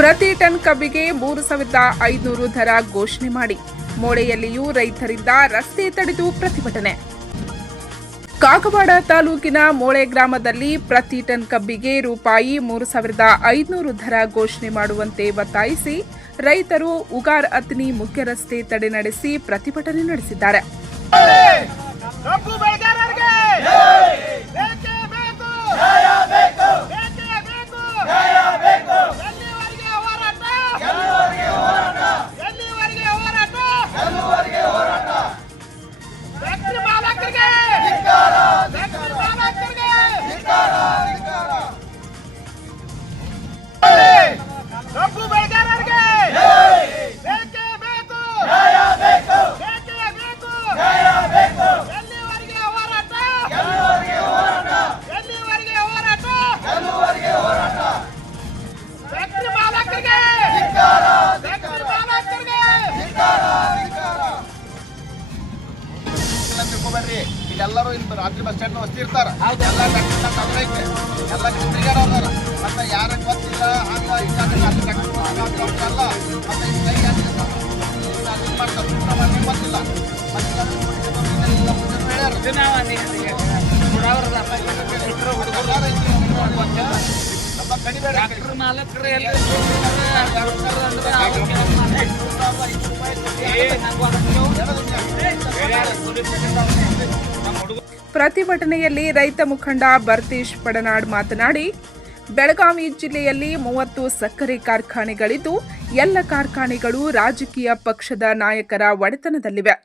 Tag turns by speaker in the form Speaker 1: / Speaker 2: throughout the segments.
Speaker 1: ಪ್ರತಿ ಟನ್ ಕಬ್ಬಿಗೆ ಮೂರು ಸಾವಿರದ ಐದುನೂರು ದರ ಘೋಷಣೆ ಮಾಡಿ. ಮೋಳೆಯಲ್ಲಿಯೂ ರೈತರಿಂದ ರಸ್ತೆ ತಡೆದು ಪ್ರತಿಭಟನೆ. ಕಾಗವಾಡ ತಾಲೂಕಿನ ಮೋಳೆ ಗ್ರಾಮದಲ್ಲಿ ಪ್ರತಿ ಟನ್ ಕಬ್ಬಿಗೆ ರೂಪಾಯಿ ಮೂರು ಸಾವಿರದ ಐದುನೂರು ದರ ಘೋಷಣೆ ಮಾಡುವಂತೆ ಒತ್ತಾಯಿಸಿ ರೈತರು ಉಗಾರ್ ಅತ್ನಿ ಮುಖ್ಯ ರಸ್ತೆ ತಡೆ ನಡೆಸಿ ಪ್ರತಿಭಟನೆ ನಡೆಸಿದ್ದಾರೆ.
Speaker 2: ರಾತ್ರಿ ಬಸ್ ಸ್ಟ್ಯಾಂಡ್ ವಸ್ತಿ ಇರ್ತಾರ ಎಲ್ಲ ಡಾಕ್ಟರ್ ಐತೆ ಎಲ್ಲ ತಿರುಗಾಡೋದಾರ ಮತ್ತೆ ಯಾರ ಗೊತ್ತಿಲ್ಲ ಹಂಗ ಹಿಂಗ ಅಲ್ಲಿ ಡಾಕ್ಟರ್ ಅಲ್ಲ ಮತ್ತೆ ಇದು ಮಾಡ್ತಾರೆ ನಮಗೆ ಗೊತ್ತಿಲ್ಲ ಎಲ್ಲ ನಮ್ಮ ಕಡಿಬೇಡ
Speaker 1: ಪ್ರತಿಭಟನೆಯಲ್ಲಿ ರೈತ ಮುಖಂಡ ಭರತೇಶ್ ಪಡನಾಡ್ ಮಾತನಾಡಿ, ಬೆಳಗಾವಿ ಜಿಲ್ಲೆಯಲ್ಲಿ ಮೂವತ್ತು ಸಕ್ಕರೆ ಕಾರ್ಖಾನೆಗಳಿದ್ದು, ಎಲ್ಲ ಕಾರ್ಖಾನೆಗಳು ರಾಜಕೀಯ ಪಕ್ಷದ ನಾಯಕರ ಒಡೆತನದಲ್ಲಿವೆ.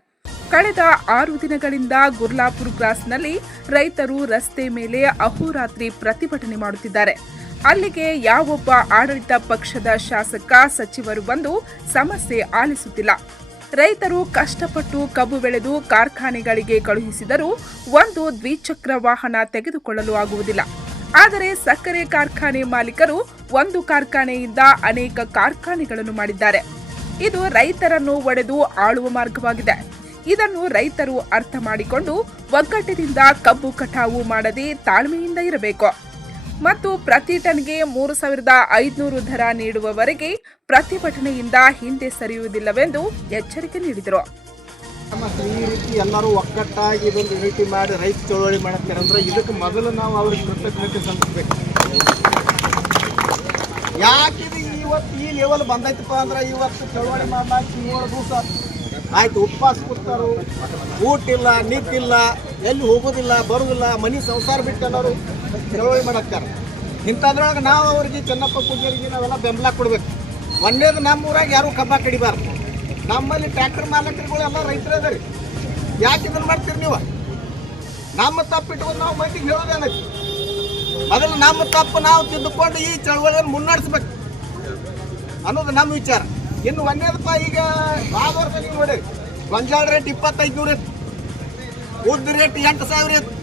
Speaker 1: ಕಳೆದ ಆರು ದಿನಗಳಿಂದ ಗುರ್ಲಾಪುರ್ ಕ್ರಾಸ್ನಲ್ಲಿ ರೈತರು ರಸ್ತೆ ಮೇಲೆ ಅಹೋರಾತ್ರಿ ಪ್ರತಿಭಟನೆ ಮಾಡುತ್ತಿದ್ದಾರೆ. ಅಲ್ಲಿಗೆ ಯಾವೊಬ್ಬ ಆಡಳಿತ ಪಕ್ಷದ ಶಾಸಕ, ಸಚಿವರು ಬಂದು ಸಮಸ್ಯೆ ಆಲಿಸುತ್ತಿಲ್ಲ. ರೈತರು ಕಷ್ಟಪಟ್ಟು ಕಬ್ಬು ಬೆಳೆದು ಕಾರ್ಖಾನೆಗಳಿಗೆ ಕಳುಹಿಸಿದರೂ ಒಂದು ದ್ವಿಚಕ್ರ ವಾಹನ ತೆಗೆದುಕೊಳ್ಳಲು ಆಗುವುದಿಲ್ಲ. ಆದರೆ ಸಕ್ಕರೆ ಕಾರ್ಖಾನೆ ಮಾಲೀಕರು ಒಂದು ಕಾರ್ಖಾನೆಯಿಂದ ಅನೇಕ ಕಾರ್ಖಾನೆಗಳನ್ನು ಮಾಡಿದ್ದಾರೆ. ಇದು ರೈತರನ್ನು ಒಡೆದು ಆಳುವ ಮಾರ್ಗವಾಗಿದೆ. ಇದನ್ನು ರೈತರು ಅರ್ಥ ಮಾಡಿಕೊಂಡು ಒಗ್ಗಟ್ಟಿನಿಂದ ಕಬ್ಬು ಕಟಾವು ಮಾಡದೆ ತಾಳ್ಮೆಯಿಂದ ಇರಬೇಕು. ಮತ್ತು ಪ್ರತಿ ಟನ್ಗೆ ಮೂರು ಸಾವಿರದ ಐದುನೂರು ದರ ನೀಡುವವರೆಗೆ ಪ್ರತಿಭಟನೆಯಿಂದ ಹಿಂದೆ ಸರಿಯುವುದಿಲ್ಲವೆಂದು ಎಚ್ಚರಿಕೆ ನೀಡಿದರು.
Speaker 2: ಈ ರೀತಿ ಎಲ್ಲರೂ ಒಕ್ಕಟ್ಟಾಗಿ ಇದೊಂದು ರೀತಿ ಮಾಡಿ ರೈತ ಚಳವಳಿ ಮಾಡ್ತಾರೆ ಅಂದ್ರೆ ಇದಕ್ಕೆ ಮೊದಲು ನಾವು ಅವ್ರಿಗೆ ಕೃತಜ್ಞತೆ ಸಲ್ಲಿಸ್ಬೇಕು. ಯಾಕಿದು ಇವತ್ತು ಈ ಲೆವೆಲ್ ಬಂದೈತಪ್ಪ ಅಂದ್ರೆ ಇವತ್ತು ಚಳವಳಿ ಮಾಡ್ಲಾಕ ಏಳು ದಿವಸ ಆಯ್ತು, ಉಪವಾಸ ಕೂತಾರು, ಊಟ ಇಲ್ಲ, ನಿದ್ದಿಲ್ಲ, ಎಲ್ಲಿ ಹೋಗೋದಿಲ್ಲ ಬರುವುದಿಲ್ಲ ಮನೆ ಸಂಸಾರ ಬಿಟ್ಟು ಎಲ್ಲರೂ ಚಳವಳಿ ಮಾಡಕ್ಕಾರ ಇಂಥದ್ರೊಳಗೆ ನಾವು ಅವ್ರಿಗೆ ಚೆನ್ನಪ್ಪ ಪೂಜಾರಿಗೆ ನಾವೆಲ್ಲ ಬೆಂಬಲ ಕೊಡ್ಬೇಕು. ಒಂದೇದು ನಮ್ಮ ಊರಾಗ ಯಾರೂ ಕಬ್ಬ ಕಡಿಬಾರ್ದು. ನಮ್ಮಲ್ಲಿ ಟ್ರ್ಯಾಕ್ಟರ್ ಮಾಲಕರುಗಳು ಎಲ್ಲ ರೈತರೇ ರೀ ಯಾಕೆ ಇದನ್ನು ಮಾಡ್ತೀರಿ ನೀವು? ನಮ್ಮ ತಪ್ಪಿಟ್ಕೊಂಡು ನಾವು ಮಂದಿಗೆ ಹೇಳೋದೇನೈತಿ ಮೊದಲು ನಮ್ಮ ತಪ್ಪು ನಾವು ತಿದ್ದುಕೊಂಡು ಈ ಚಳವಳಿಯನ್ನು ಮುನ್ನಡೆಸ್ಬೇಕು. ಅನ್ನೋದು ನಮ್ಮ ವಿಚಾರ. ಇನ್ನು ಒಂದೇದಪ್ಪ ಈಗ ಆದ ವರ್ಷ ನೀವು ನೋಡಿ ಗೊಂಜಾಳ ರೇಟ್ ಇಪ್ಪತ್ತೈದು ನೂರು ಇತ್ತು. ಉದ್ದ ರೇಟ್ ಎಂಟು ಸಾವಿರ ಇತ್ತು.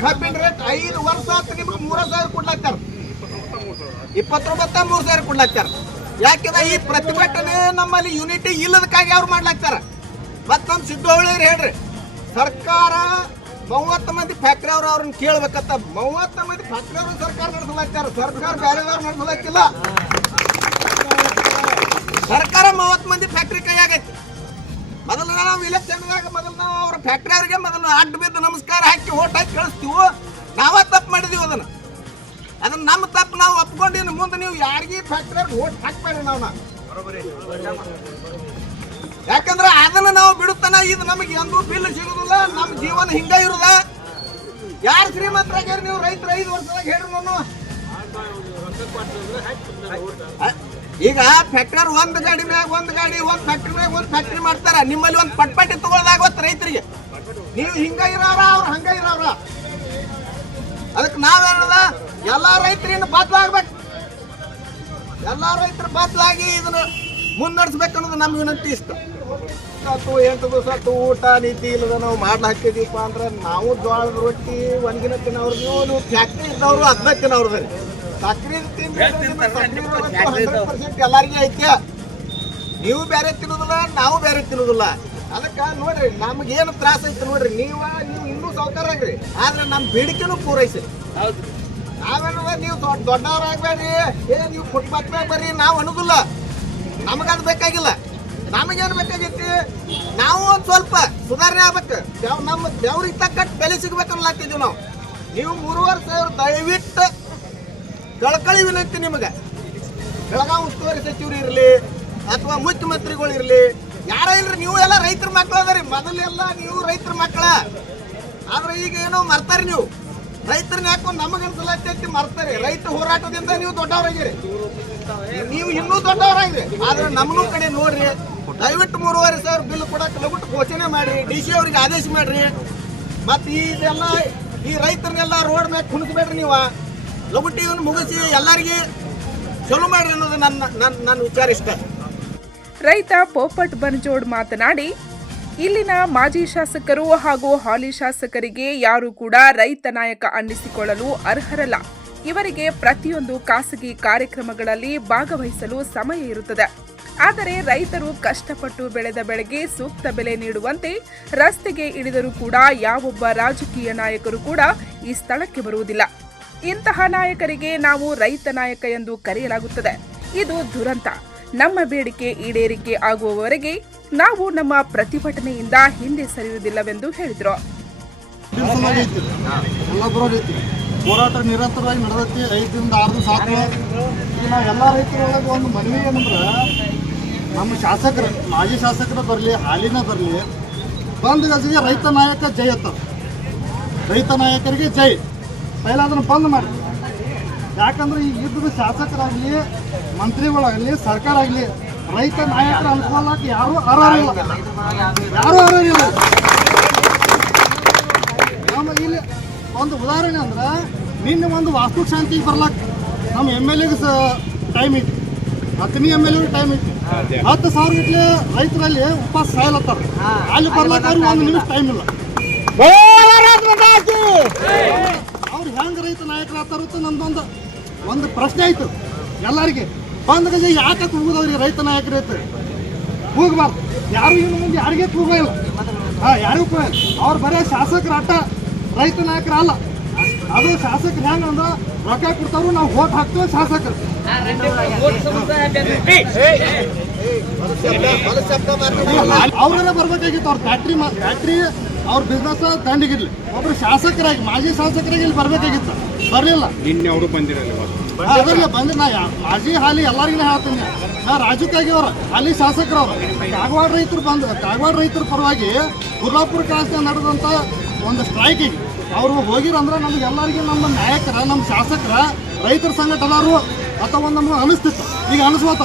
Speaker 2: ಕಬ್ಬಿನ ರೇಟ್ ಐದು ವರ್ಷ ಆತ ನಿಮ್ಗೆ ಮೂರ ಸಾವಿರ ಕೊಡ್ಲಾಕ್ತಾರ ಇಪ್ಪತ್ತೊಂಬತ್ತ ಮೂರು ಸಾವಿರ ಕೊಡ್ಲಾಕ್ತಾರ ಯಾಕಂದ್ರೆ ಈ ಪ್ರತಿಭಟನೆ ನಮ್ಮಲ್ಲಿ ಯೂನಿಟಿ ಇಲ್ಲದಕ್ಕಾಗಿ ಅವ್ರು ಮಾಡ್ಲಾಕ್ತಾರ ಮತ್ತೊಂದು ನಮ್ಮ ಸಿದ್ದೋಳಿಯರು ಹೇಳ್ರಿ, ಸರ್ಕಾರ ಮೂವತ್ತು ಮಂದಿ ಫ್ಯಾಕ್ಟ್ರಿ ಅವ್ರು ಅವ್ರನ್ನ ಕೇಳ್ಬೇಕಂತ ಮೂವತ್ತು ಮಂದಿ ಫ್ಯಾಕ್ಟ್ರಿ ಅವರು ಸರ್ಕಾರ ನಡೆಸಲಾಕ್ತಾರ ಸರ್ಕಾರ ಬೇರೆದವ್ರು ನಡೆಸಲಾಕಿಲ್ಲ ಸರ್ಕಾರ ಮೂವತ್ತು ಮಂದಿ ಫ್ಯಾಕ್ಟ್ರಿ ಕೈಯಾಗೈತಿ. ಮೊದಲು ನಾವು ಇಲೆಕ್ಷನ್ದಾಗ ಮೊದಲು ನಾವು ಅವ್ರ ಫ್ಯಾಕ್ಟ್ರಿ ಅವ್ರಿಗೆ ಮೊದಲು ಅಡ್ಡ ಬಿದ್ದು ನಮಸ್ಕಾರ ಹಾಕಿ ಓಟ್ ಹಾಕಿ ಕಳಿಸ್ತೀವಿ? ನಾವ ತಪ್ಪು ಮಾಡಿದೀವಿ ಅದನ್ನ. ಅದನ್ನ ನಮ್ಮ ತಪ್ಪು ನಾವು ಒಪ್ಕೊಂಡಿನ ಮುಂದೆ ನೀವು ಯಾರಿಗೆ ಫ್ಯಾಕ್ಟ್ರಿ ಅವ್ರಿಗೆ ಓಟ್ ಹಾಕ್ಬೇಡಿ ನಾವು ನಾವು ಯಾಕಂದ್ರೆ ಅದನ್ನ ನಾವು ಬಿಡುತ್ತಾನ, ಇದು ನಮಗೆ ಎಂದೂ ಬಿಲ್ ಸಿಗುದಿಲ್ಲ, ನಮ್ಮ ಜೀವನ ಹಿಂಗ ಇರುದ. ಯಾರು ಶ್ರೀಮಂತರಾಗ್ಯಾರ ನೀವು ರೈತರು ಐದು ವರ್ಷದಾಗ ಹೇಳ್ರಿ ನಾನು. ಈಗ ಫ್ಯಾಕ್ಟರ್ ಒಂದ್ ಗಾಡಿ ಮ್ಯಾಗ ಒಂದ್ ಗಾಡಿ, ಒಂದ್ ಫ್ಯಾಕ್ಟ್ರಿ ಮ್ಯಾಗ ಒಂದ್ ಫ್ಯಾಕ್ಟ್ರಿ ಮಾಡ್ತಾರ. ನಿಮ್ಮಲ್ಲಿ ಒಂದ್ ಪಟ್ಪಟ್ಟಿ ತಗೊಳ್ದಾಗತ್ತ ರೈತರಿಗೆ. ನೀವು ಹಿಂಗ ಇರೋರ ಅವ್ರ ಹಂಗ ಇರೋರ ಅದಕ್ಕೆ ನಾವೇನದ ಎಲ್ಲಾ ರೈತರಿಂದ ಬದಲಾಗ್ಬೇಕು. ಎಲ್ಲಾ ರೈತರು ಬದಲಾಗಿ ಇದನ್ನ ಮುನ್ನಡೆಸ್ಬೇಕು ಅನ್ನೋದು ನಮ್ಮ ವಿನಂತಿ ಇಷ್ಟ. ಹತ್ತು ಎಂಟು ದಿವಸ ಊಟ ನೀತಿ ಇಲ್ಲದ ನಾವು ಮಾಡ್ಲಾಕಿದೀವಪ್ಪ ಅಂದ್ರೆ ನಾವು ಜೋಳದ ರೊಟ್ಟಿ, ಒಂದಿನ ತಿನ್ನೋರು ನೀವು ನೀವು ಫ್ಯಾಕ್ಟ್ರಿ ಇದ್ದವರು ಅದ್ನ ತಿನ್ನೋರು ಸಕ್ರೆ ಪರ್ಸೆಂಟ್ ಎಲ್ಲರಿಗೂ ಐತೆ. ನೀವು ಬೇರೆ ತಿನ್ನೋದಿಲ್ಲ ನಾವು ಬೇರೆ ತಿನ್ನೋದಿಲ್ಲ. ಅದಕ್ಕೆ ನೋಡ್ರಿ ನಮ್ಗೇನು ತ್ರಾಸ ಐತೆ ನೋಡ್ರಿ ನೀವ ನೀವು ಇನ್ನೂ ಸೌಕರ್ಯ ಆಗ್ರಿ. ಆದ್ರೆ ನಮ್ಮ ಬೇಡಿಕೆನೂ ಪೂರೈಸಿ. ನಾವೇನದ ನೀವು ದೊಡ್ಡ ದೊಡ್ಡವ್ರಾಗ್ಬೇಡ್ರಿ ಏ ನೀವು ಫುಟ್ಪಾತ್ ಮ್ಯಾಗ ಬರ್ರಿ ನಾವು ಅನ್ನೋದಿಲ್ಲ ನಮಗದು ಬೇಕಾಗಿಲ್ಲ. ನಮಗೇನು ಬೇಕಾಗೈತಿ? ನಾವು ಒಂದು ಸ್ವಲ್ಪ ಸುಧಾರಣೆ ಆಗ್ಬೇಕು. ಬೆವ್ ನಮ್ಮ ದೇವ್ರಿಗೆ ತಕ್ಕಟ್ಟು ಬೆಲೆ ಸಿಗ್ಬೇಕನ್ಲಾತಿದ್ದೀವಿ ನಾವು. ನೀವು ಮೂರುವರೆ ಸಾವಿರ ದಯವಿಟ್ಟು ಕಳ್ಕಳಿ ವಿನಂತಿ ನಿಮಗೆ. ಬೆಳಗಾವಿ ಉಸ್ತುವಾರಿ ಸಚಿವರು ಇರಲಿ ಅಥವಾ ಮುಖ್ಯಮಂತ್ರಿಗಳು ಇರಲಿ, ಯಾರ ಇಲ್ರಿ ನೀವು ಎಲ್ಲ ರೈತರ ಮಕ್ಕಳು ಅದರಿ. ಮೊದಲೆಲ್ಲ ನೀವು ರೈತರ ಮಕ್ಕಳ. ಆದ್ರೆ ಈಗ ಏನೋ ಮರ್ತಾರಿ ನೀವು. ರೈತರನ್ನ ಹಾಕೊಂಡು ನಮಗೆ ಅನ್ಸಲತ್ತೈತಿ ಮರ್ತಾರೆ. ರೈತ ಹೋರಾಟದಿಂದ ನೀವು ದೊಡ್ಡವರಾಗಿರಿ. ನೀವು ಇನ್ನೂ ದೊಡ್ಡವರಾಗಿರಿ. ಆದ್ರೆ ನಮ್ಮನ್ನೂ ಕಡೆ ನೋಡ್ರಿ, ದಯವಿಟ್ಟು ಮೂರುವರೆ ಸಾವಿರ ಬಿಲ್ ಕೊಡಕ್ಕೆ ಲಘುಟ್ಟು ಘೋಷಣೆ ಮಾಡಿ ಡಿ ಸಿ ಅವ್ರಿಗೆ ಆದೇಶ ಮಾಡ್ರಿ. ಮತ್ತೆ ಇದೆಲ್ಲ, ಈ ರೈತರನ್ನೆಲ್ಲ ರೋಡ್ ಮ್ಯಾಗ ಕುಣಿಸ್ಬೇಡ್ರಿ ನೀವು. ಇದನ್ನು ಮುಗಿಸಿ ಎಲ್ಲರಿಗೆ ಚಲೋ ಮಾಡ್ರಿ ಅನ್ನೋದು ನನ್ನ ನನ್ನ ನನ್ನ
Speaker 1: ರೈತ ಪೋಪಟ್ ಬನ್ಜೋಡ್ ಮಾತನಾಡಿ, ಇಲ್ಲಿನ ಮಾಜಿ ಶಾಸಕರು ಹಾಗೂ ಹಾಲಿ ಶಾಸಕರಿಗೆ ಯಾರು ಕೂಡ ರೈತ ನಾಯಕ ಅನ್ನಿಸಿಕೊಳ್ಳಲು ಅರ್ಹರಲ್ಲ. ಇವರಿಗೆ ಪ್ರತಿಯೊಂದು ಖಾಸಗಿ ಕಾರ್ಯಕ್ರಮಗಳಲ್ಲಿ ಭಾಗವಹಿಸಲು ಸಮಯ ಇರುತ್ತದೆ. ಆದರೆ ರೈತರು ಕಷ್ಟಪಟ್ಟು ಬೆಳೆದ ಬೆಳೆಗೆ ಸೂಕ್ತ ಬೆಲೆ ನೀಡುವಂತೆ ರಸ್ತೆಗೆ ಇಳಿದರೂ ಕೂಡ ಯಾವೊಬ್ಬ ರಾಜಕೀಯ ನಾಯಕರು ಕೂಡ ಈ ಸ್ಥಳಕ್ಕೆ ಬರುವುದಿಲ್ಲ. ಇಂತಹ ನಾಯಕರಿಗೆ ನಾವು ರೈತ ನಾಯಕ ಎಂದು ಕರೆಯಲಾಗುತ್ತದೆ. ಇದು ದುರಂತ. ನಮ್ಮ ಬೇಡಿಕೆ ಈಡೇರಿಕೆ ಆಗುವವರೆಗೆ ನಾವು ನಮ್ಮ ಪ್ರತಿಭಟನೆಯಿಂದ ಹಿಂದೆ ಸರಿಯುವುದಿಲ್ಲವೆಂದು ಹೇಳಿದರು.
Speaker 3: ಹೋರಾಟ ನಿರಂತರವಾಗಿ ನಡೆದೈತಿ. ಐದರಿಂದ ಆರು ದಿವಸ ನಾವು ಎಲ್ಲ ರೈತರೊಳಗೆ ಒಂದು ಮನವಿ ಏನಂದ್ರೆ, ನಮ್ಮ ಶಾಸಕರು, ಮಾಜಿ ಶಾಸಕರು ಬರಲಿ, ಹಾಲಿನ ಬರಲಿ, ಬಂದ ರೈತ ನಾಯಕ ಜೈ ಅತ್ತ ರೈತ ನಾಯಕರಿಗೆ ಜೈ. ಪೈಲ ಅದನ್ನು ಬಂದ್ ಮಾಡಿ ಯಾಕಂದ್ರೆ ಈ ಯುದ್ಧದ ಶಾಸಕರಾಗಲಿ ಮಂತ್ರಿಗಳಾಗಲಿ ಸರ್ಕಾರ ಆಗಲಿ ರೈತ ನಾಯಕರ ಅನುಕೂಲ ಯಾರು ಅರ್ಹರಿಲ್ಲ ಯಾರು ಅರ್ಹರಿಲ್ಲ ನಮ್ಮ ಇಲ್ಲಿ ಒಂದು ಉದಾಹರಣೆ ಅಂದ್ರೆ ನಿನ್ನೆ ಒಂದು ವಾಸ್ತು ಶಾಂತಿ ಬರ್ಲಾಕ ನಮ್ಮ ಎಂ ಎಲ್ ಎಗೆ ಟೈಮ್ ಇತ್ತು. ಹತ್ತನೇ ಎಂ ಎಲ್ ಎಗೆ ಟೈಮ್ ಇತ್ತು. ಹತ್ತು ಸಾವಿರ ಗಟ್ಟಲೆ ರೈತರಲ್ಲಿ ಉಪವಾಸ ಸಾಯಲತ್ತಾರ. ಅಲ್ಲಿ ಬರ್ಲಾಕ ಒಂದು ನಿಮಿಷ ಟೈಮ್ ಇಲ್ಲ. ಅವ್ರು ಹೆಂಗೆ ರೈತ ನಾಯಕರಾಗ್ತಾರ ಅಂತ ನಮ್ದೊಂದು ಒಂದು ಪ್ರಶ್ನೆ ಆಯ್ತು. ಎಲ್ಲರಿಗೆ, ಬಂದ ಗಂಜೆ ಯಾಕೆ ಕೂಗೋದವ್ರಿಗೆ ರೈತ ನಾಯಕರು ಐತೆ ಕೂಗಬಾರ್ದು. ಯಾರು ಇನ್ನು ಮುಂದೆ ಯಾರಿಗೆ ಕೂಗ ಇಲ್ಲ. ಹಾ, ಯಾರಿಗೂ ಕೂಗ ಅವ್ರು ಬರೀ ಶಾಸಕರ ಆಟ ರೈತ ನಾಯಕರ ಅಲ್ಲ. ಅದು ಶಾಸಕರು ಹೆಂಗ ಅಂದ್ರ, ರೊಕ್ಕ ಕೊಡ್ತಾರು ನಾವು ಓಟ್ ಹಾಕ್ತೇವೆ ಶಾಸಕರು. ಅವರೆಲ್ಲ ಬರ್ಬೇಕಾಗಿತ್ತು, ಅವ್ರ ಫ್ಯಾಕ್ಟ್ರಿ ಫ್ಯಾಕ್ಟ್ರಿ ಅವ್ರ ಬಿಸ್ನೆಸ್ ದಂಡಿಗಿರ್ಲಿ. ಒಬ್ರು ಶಾಸಕರಾಗಿ, ಮಾಜಿ ಶಾಸಕರಾಗಿ ಇಲ್ಲಿ ಬರ್ಬೇಕಾಗಿತ್ತು. ಬರ್ಲಿಲ್ಲ.
Speaker 4: ನಿನ್ನೆ ಅವರು
Speaker 3: ಬಂದಿರಲಿಲ್ಲ ಬಂದ್ರೆ ನಾ ಮಾಜಿ ಹಾಲಿ ಎಲ್ಲರಿಗೂ ಹೇಳ್ತೀನಿ. ನಾ ರಾಜಕ್ಕಾಗಿ ಅವ್ರ ಹಾಲಿ ಶಾಸಕರವ್ರು ಕಾಗವಾಡ ರೈತರು ಬಂದು ಕಾಗವಾಡ ರೈತರ ಪರವಾಗಿ ಗುರ್ಲಾಪುರ ಕ್ರಾಸ್ ನಡೆದಂಥ ಒಂದು ಸ್ಟ್ರೈಕಿಂಗ್ ಅವರು ಹೋಗಿರಂದ್ರೆ ನಮ್ಗೆ ಎಲ್ಲರಿಗೂ ನಮ್ಮ ನಾಯಕರ ನಮ್ಮ ಶಾಸಕರ ರೈತರ ಸಂಘಟನರು ಅಥವಾ ನಮ್ಗೆ ಅನಿಸ್ತಿತ್ತು. ಈಗ ಅನಿಸ್ಬೋತ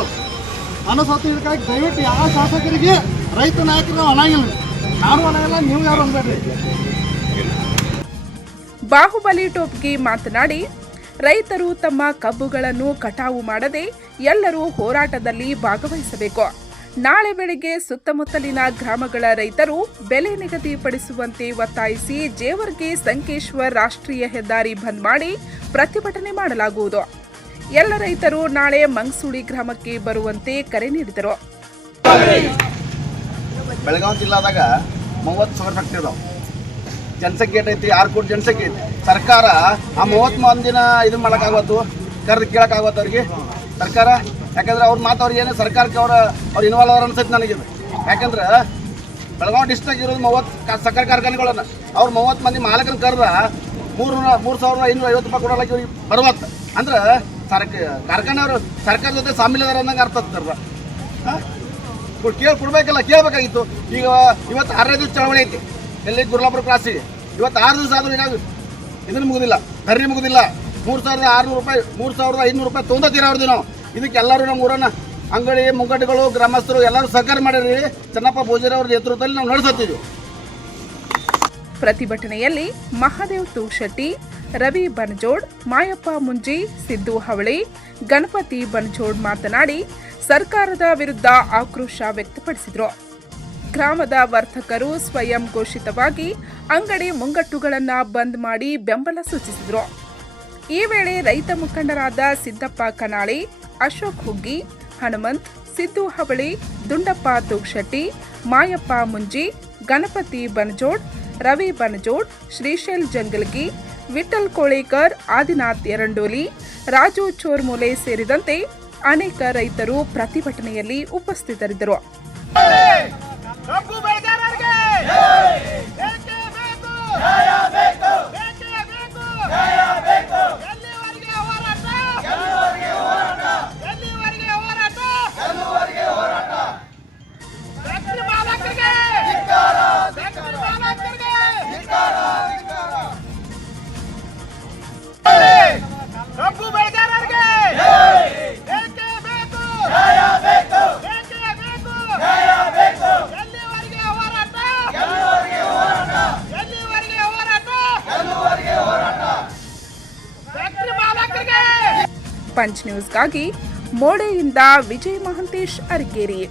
Speaker 3: ಅನಿಸ್ವತ್ತು ಇದಕ್ಕಾಗಿ ದಯವಿಟ್ಟು ಯಾವ ಶಾಸಕರಿಗೆ ರೈತ ನಾಯಕರು ನಾವು ಅನಾಗಿಲ್ಲ ನಾನು ಅನಾಗಿಲ್ಲ ನೀವು ಯಾರು ಅನ್ಬೇಡ್ರಿ
Speaker 1: ಬಾಹುಬಲಿ ಟೋಪ್ಗೆ ಮಾತನಾಡಿ, ರೈತರು ತಮ್ಮ ಕಬ್ಬುಗಳನ್ನು ಕಟಾವು ಮಾಡದೆ ಎಲ್ಲರೂ ಹೋರಾಟದಲ್ಲಿ ಭಾಗವಹಿಸಬೇಕು. ನಾಳೆ ಬೆಳಿಗ್ಗೆ ಸುತ್ತಮುತ್ತಲಿನ ಗ್ರಾಮಗಳ ರೈತರು ಬೆಲೆ ನಿಗದಿಪಡಿಸುವಂತೆ ಒತ್ತಾಯಿಸಿ ಜೇವರ್ಗೆ ಸಂಕೇಶ್ವರ್ ರಾಷ್ಟ್ರೀಯ ಹೆದ್ದಾರಿ ಬಂದ್ ಮಾಡಿ ಪ್ರತಿಭಟನೆ ಮಾಡಲಾಗುವುದು. ಎಲ್ಲ ರೈತರು ನಾಳೆ ಮಂಗಸೂಳಿ ಗ್ರಾಮಕ್ಕೆ ಬರುವಂತೆ ಕರೆ ನೀಡಿದರು.
Speaker 2: ಬೆಳಗಾವಿ ಜಿಲ್ಲಾದಾಗ ಮೂವತ್ತು ಸಾವಿರ ಜನಸಂಖ್ಯೆ ಐತಿ ಆರು ಕೋಟಿ ಜನಸಂಖ್ಯೆ ಐತಿ. ಸರ್ಕಾರ ಆ ಮೂವತ್ತು ಮಂದಿನ ಇದು ಮಾಡೋಕ್ಕಾಗತ್ತು ಕರೆದು ಕೇಳೋಕ್ಕಾಗತ್ತು ಅವ್ರಿಗೆ? ಸರ್ಕಾರ? ಯಾಕಂದ್ರೆ ಅವ್ರ ಮಾತು ಅವ್ರಿಗೆ ಏನು ಸರ್ಕಾರಕ್ಕೆ ಅವ್ರ ಅವ್ರು ಇನ್ವಾಲ್ವ್ ಅವ್ರ ಅನ್ಸೈತೆ ನನಗಿದು ಯಾಕಂದ್ರೆ ಬೆಳಗಾವಿ ಡಿಸ್ಟ್ರಿಕ್ ಇರೋದು ಮೂವತ್ತು ಸಕ್ಕರೆ ಕಾರ್ಖಾನೆಗಳನ್ನ. ಅವ್ರು ಮೂವತ್ತು ಮಂದಿ ಮಾಲಕನ ಕರೆದ ಮೂರು ಮೂರು ಸಾವಿರದ ಐನೂರ ಐವತ್ತು ರೂಪಾಯಿ ಕೊಡೋಲ್ಲ ಇವ್ರಿಗೆ ಬರುವತ್ತ. ಅಂದ್ರೆ ಸರ್ಕ ಕಾರ್ಖಾನೆಯವರು ಸರ್ಕಾರ ಜೊತೆ ಸಾಮಿಲ್ ಅನ್ನಂಗೆ ಅರ್ಥ ಆಗ್ತಾರ ಕೇಳಿ ಕೊಡ್ಬೇಕಲ್ಲ, ಕೇಳಬೇಕಾಗಿತ್ತು. ಈಗ ಇವತ್ತು ಆರನೇ ದಿವಸ ಚಳವಳಿ ಐತಿ. ಎಲ್ಲಿ ಗುರುಲಾಪುರ ಕ್ರಾಸಿಗೆ ಇವತ್ತು ಆರು ದಿವಸ ಆದರೂ ಏನಾದ್ರು ಇದನ್ನು ಮುಗುದಿಲ್ಲ ಧರಣಿ ಮುಗುದಿಲ್ಲ. ಮೂರು ಸಾವಿರದ ಆರುನೂರು ರೂಪಾಯಿ, ಮೂರು ಸಾವಿರದ ಐನೂರು ರೂಪಾಯಿ ತೊಂದತ್ತೀರ ಅವ್ರದ್ದು ನಾವು? ಇದಕ್ಕೆ ಎಲ್ಲರೂ ನಮ್ಮ ಊರನ್ನ ಅಂಗಡಿ, ಮುಂಗಟ್ಟುಗಳು, ಗ್ರಾಮಸ್ಥರು ಎಲ್ಲರೂ ಸಹಕಾರ ಮಾಡಿರಿ. ಚೆನ್ನಪ್ಪ ಭೋಜರ ಅವ್ರ ನೇತೃತ್ವದಲ್ಲಿ ನಾವು ನಡೆಸುತ್ತಿದ್ದೀವಿ
Speaker 1: ಪ್ರತಿಭಟನೆಯಲ್ಲಿ ಮಹಾದೇವ್ ತೂಶೆಟ್ಟಿ, ರವಿ ಬನಜೋಡ್ ಮಾಯಪ್ಪ ಮುಂಜಿ, ಸಿದ್ದು ಹವಳಿ, ಗಣಪತಿ ಬನಜೋಡ್ ಮಾತನಾಡಿ ಸರ್ಕಾರದ ವಿರುದ್ಧ ಆಕ್ರೋಶ ವ್ಯಕ್ತಪಡಿಸಿದರು. ಗ್ರಾಮದ ವರ್ತಕರು ಸ್ವಯಂ ಘೋಷಿತವಾಗಿ ಅಂಗಡಿ ಮುಂಗಟ್ಟುಗಳನ್ನು ಬಂದ್ ಮಾಡಿ ಬೆಂಬಲ ಸೂಚಿಸಿದರು. ಈ ವೇಳೆ ರೈತ ಮುಖಂಡರಾದ ಸಿದ್ದಪ್ಪ ಕನಾಳಿ, ಅಶೋಕ್ ಹುಗ್ಗಿ, ಹನುಮಂತ್, ಸಿದ್ದು ಹವಳಿ ದುಂಡಪ್ಪ ತೂಕ್ಷಟ್ಟಿ ಮಾಯಪ್ಪ ಮುಂಜಿ, ಗಣಪತಿ ಬನಜೋಡ್ ರವಿ ಬನಜೋಡ್ ಶ್ರೀಶೈಲ್ ಜಂಗಲ್ಗಿ ವಿಠಲ್ ಕೋಳೇಕರ್, ಆದಿನಾಥ್ ಎರಡೋಲಿ, ರಾಜು ಚೋರ್ಮೂಲೆ ಸೇರಿದಂತೆ ಅನೇಕ ರೈತರು ಪ್ರತಿಭಟನೆಯಲ್ಲಿ ಉಪಸ್ಥಿತರಿದ್ದರು. ಪಂಚ್ ನ್ಯೂಸ್ಗಾಗಿ ಮೋಡೆಯಿಂದ ವಿಜಯ್ ಮಹಂತೇಶ್ ಅರಕೇರಿ